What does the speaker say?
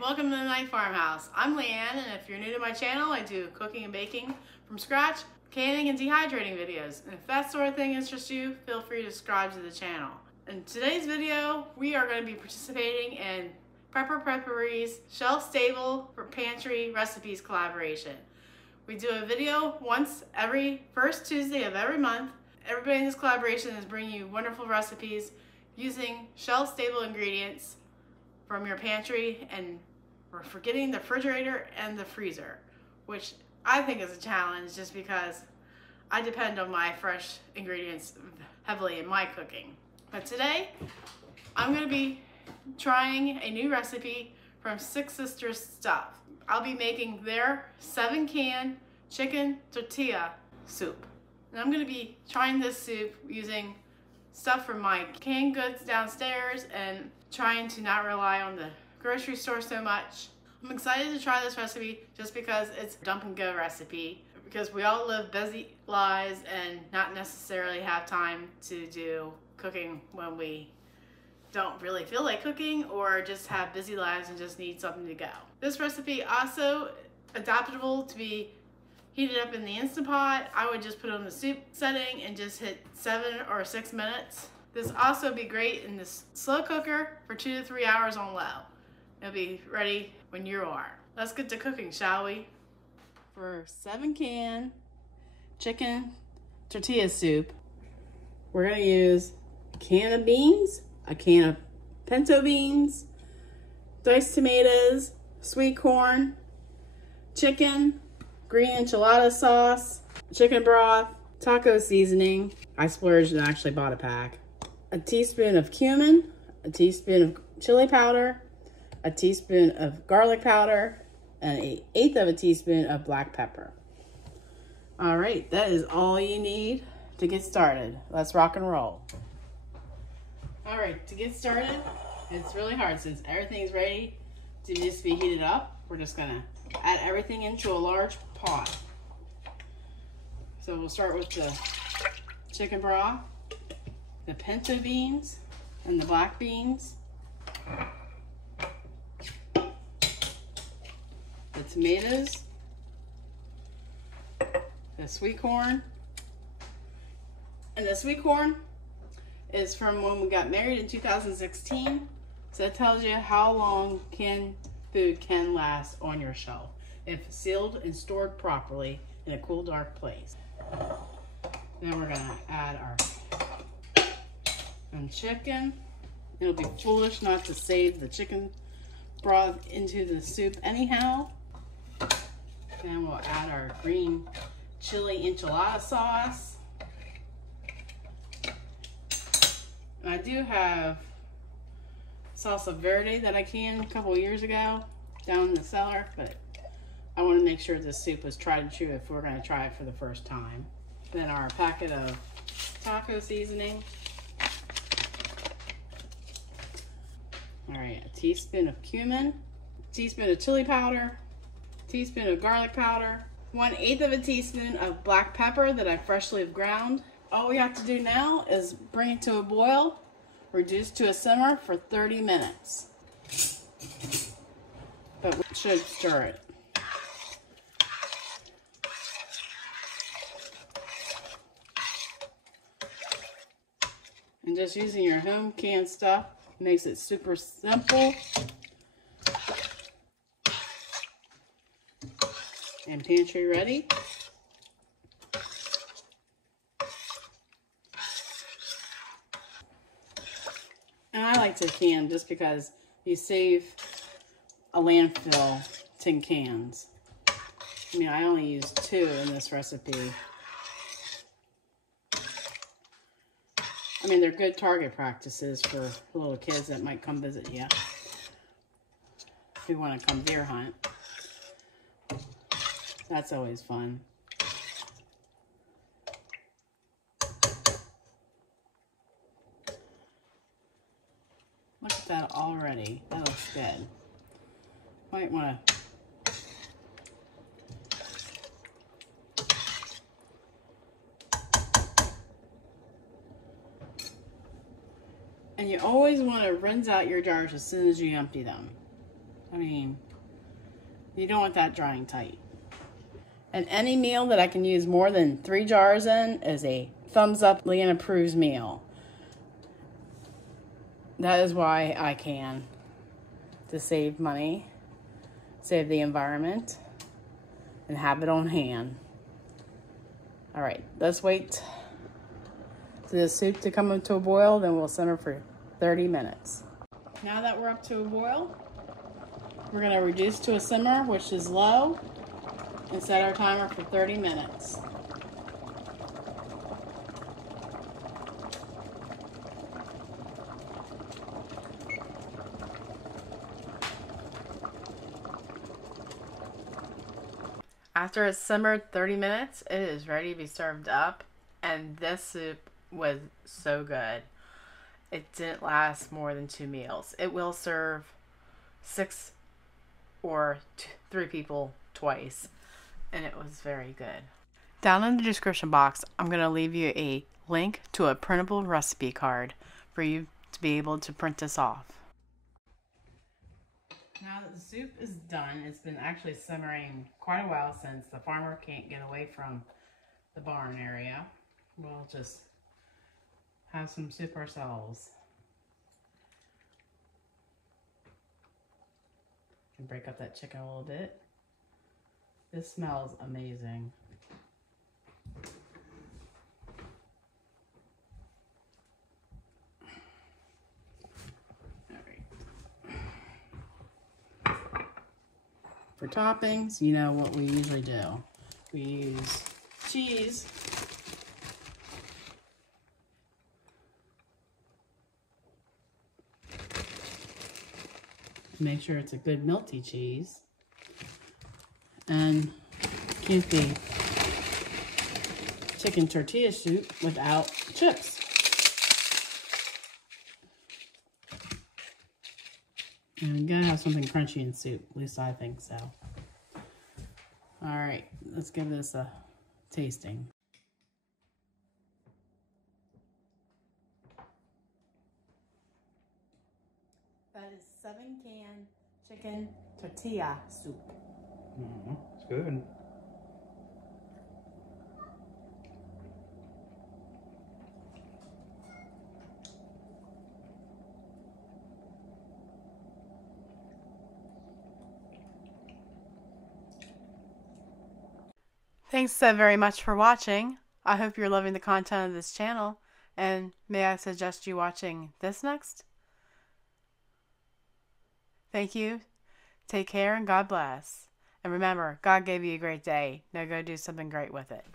welcome to Mennonite Farmhouse. I'm Leanne, and if you're new to my channel, I do cooking and baking from scratch, canning and dehydrating videos. And if that sort of thing interests you, feel free to subscribe to the channel. In today's video, we are going to be participating in Prepper Preppery's Shelf Stable for Pantry Recipes collaboration. We do a video once every first Tuesday of every month. Everybody in this collaboration is bringing you wonderful recipes using shelf-stable ingredients from your pantry, and we're forgetting the refrigerator and the freezer, which I think is a challenge just because I depend on my fresh ingredients heavily in my cooking. But today, I'm going to be trying a new recipe from Six Sisters Stuff. I'll be making their 7-can chicken tortilla soup. And I'm going to be trying this soup using stuff from my canned goods downstairs and trying to not rely on the grocery store so much. I'm excited to try this recipe just because it's a dump and go recipe, because we all live busy lives and not necessarily have time to do cooking when we don't really feel like cooking or just have busy lives and just need something to go. This recipe also adaptable to be heated up in the Instant Pot. I would just put it on the soup setting and just hit 7 or 6 minutes. This also be great in this slow cooker for 2 to 3 hours on low. It'll be ready when you are. Let's get to cooking, shall we? For 7-can chicken tortilla soup, we're gonna use a can of beans, a can of pinto beans, diced tomatoes, sweet corn, chicken, green enchilada sauce, chicken broth, taco seasoning. I splurged and actually bought a pack. A teaspoon of cumin, a teaspoon of chili powder, a teaspoon of garlic powder, and an 1/8 of a teaspoon of black pepper. All right, that is all you need to get started. Let's rock and roll. All right, to get started, it's really hard since everything's ready to just be heated up. We're just gonna add everything into a large pot. So we'll start with the chicken broth, the pinto beans, and the black beans, the tomatoes, the sweet corn. And the sweet corn is from when we got married in 2016. So it tells you how long canned food can last on your shelf if sealed and stored properly in a cool, dark place. Then we're gonna add our chicken. It'll be foolish not to save the chicken broth into the soup anyhow. Then we'll add our green chili enchilada sauce. And I do have salsa verde that I canned a couple years ago down in the cellar, but I want to make sure this soup was tried and true if we're going to try it for the first time. Then our packet of taco seasoning. All right, a teaspoon of cumin, a teaspoon of chili powder, a teaspoon of garlic powder, 1/8 of a teaspoon of black pepper that I freshly have ground. All we have to do now is bring it to a boil, reduce to a simmer for 30 minutes. But we should stir it. And just using your home canned stuff makes it super simple and pantry ready. And I like to can just because you save a landfill tin cans. I mean, I only use 2 in this recipe. I mean, they're good target practices for little kids that might come visit you if you want to come deer hunt. That's always fun. Look at that already. That looks good. Might want to And you always want to rinse out your jars as soon as you empty them. I mean, you don't want that drying tight. And any meal that I can use more than 3 jars in is a thumbs up, Leanne approves meal. That is why I can. To save money, save the environment, and have it on hand. All right, let's wait for the soup to come up to a boil, then we'll simmer for 30 minutes. Now that we're up to a boil, we're gonna reduce to a simmer, which is low, and set our timer for 30 minutes. After it's simmered 30 minutes, it is ready to be served up, and this soup was so good. It didn't last more than 2 meals. It will serve 6 or 3 people twice, and it was very good. Down in the description box, I'm going to leave you a link to a printable recipe card for you to be able to print this off. Now that the soup is done, it's been actually simmering quite a while since the farmer can't get away from the barn area. We'll just have some soup ourselves. And break up that chicken a little bit. This smells amazing. For toppings, you know what we usually do. We use cheese. Make sure it's a good melty cheese. And can't be chicken tortilla soup without chips. And you gotta have something crunchy in soup, at least I think so. All right, let's give this a tasting. That is 7-can chicken tortilla soup. It's good. Thanks so very much for watching. I hope you're loving the content of this channel, and may I suggest you watching this next? Thank you. Take care and God bless. And remember, God gave you a great day. Now go do something great with it.